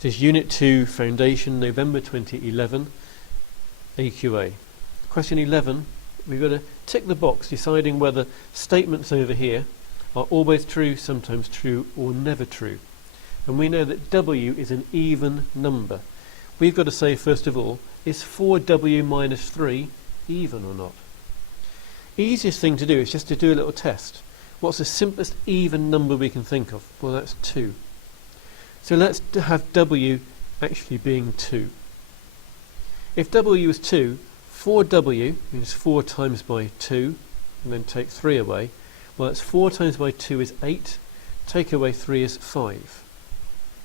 This is Unit 2 Foundation November 2011 AQA. Question 11, we've got to tick the box deciding whether statements over here are always true, sometimes true, or never true. And we know that W is an even number. We've got to say first of all, is 4W minus 3 even or not? Easiest thing to do is just to do a little test. What's the simplest even number we can think of? Well, that's 2. So let's have W actually being 2. If W is 2, 4W means 4 times by 2, and then take 3 away. Well, that's 4 times by 2 is 8, take away 3 is 5.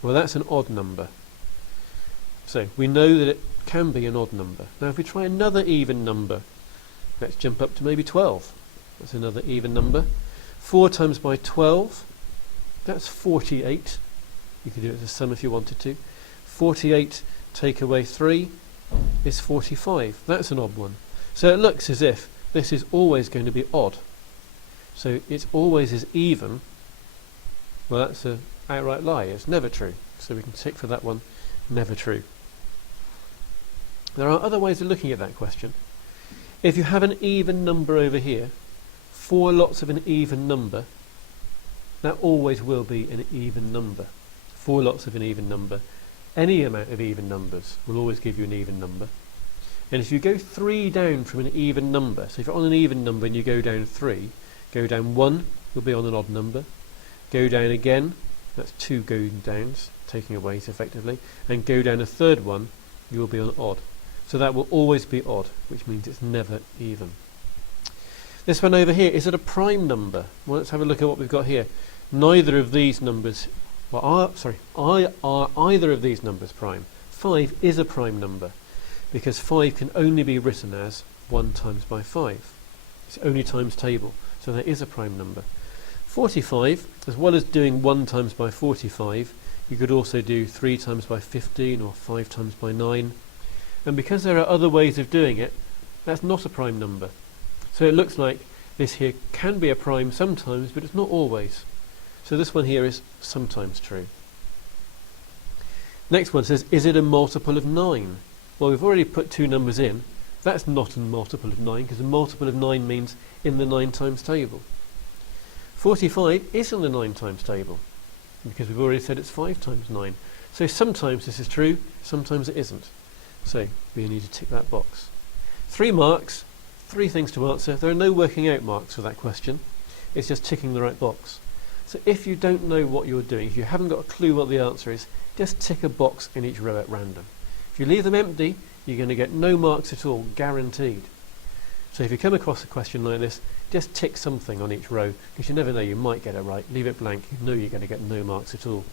Well, that's an odd number. So we know that it can be an odd number. Now if we try another even number, let's jump up to maybe 12. That's another even number. 4 times by 12, that's 48. You could do it as a sum if you wanted to. 48 take away 3 is 45. That's an odd one. So it looks as if this is always going to be odd. So it's always is even. Well, that's an outright lie. It's never true. So we can tick for that one, never true. There are other ways of looking at that question. If you have an even number over here, 4 lots of an even number, that always will be an even number. 4 lots of an even number. Any amount of even numbers will always give you an even number. And if you go 3 down from an even number, so if you're on an even number and you go down 3, go down 1, you'll be on an odd number. Go down again, that's 2 going downs, taking away effectively, and go down a third one, you'll be on odd. So that will always be odd, which means it's never even. This one over here, is it a prime number? Well, let's have a look at what we've got here. Neither of these numbers are either of these numbers prime. 5 is a prime number because 5 can only be written as 1 times by 5. It's only times table, so that is a prime number. 45, as well as doing 1 times by 45, you could also do 3 times by 15 or 5 times by 9. And because there are other ways of doing it, that's not a prime number. So it looks like this here can be a prime sometimes, but it's not always. So this one here is sometimes true. Next one says, is it a multiple of 9? Well, we've already put 2 numbers in. That's not a multiple of 9, because a multiple of 9 means in the 9 times table. 45 is in the 9 times table, because we've already said it's 5 times 9. So sometimes this is true, sometimes it isn't. So we need to tick that box. 3 marks, 3 things to answer. There are no working out marks for that question. It's just ticking the right box. So if you don't know what you're doing, if you haven't got a clue what the answer is, just tick a box in each row at random. If you leave them empty, you're going to get no marks at all, guaranteed. So if you come across a question like this, just tick something on each row, because you never know, you might get it right. Leave it blank, you know you're going to get no marks at all.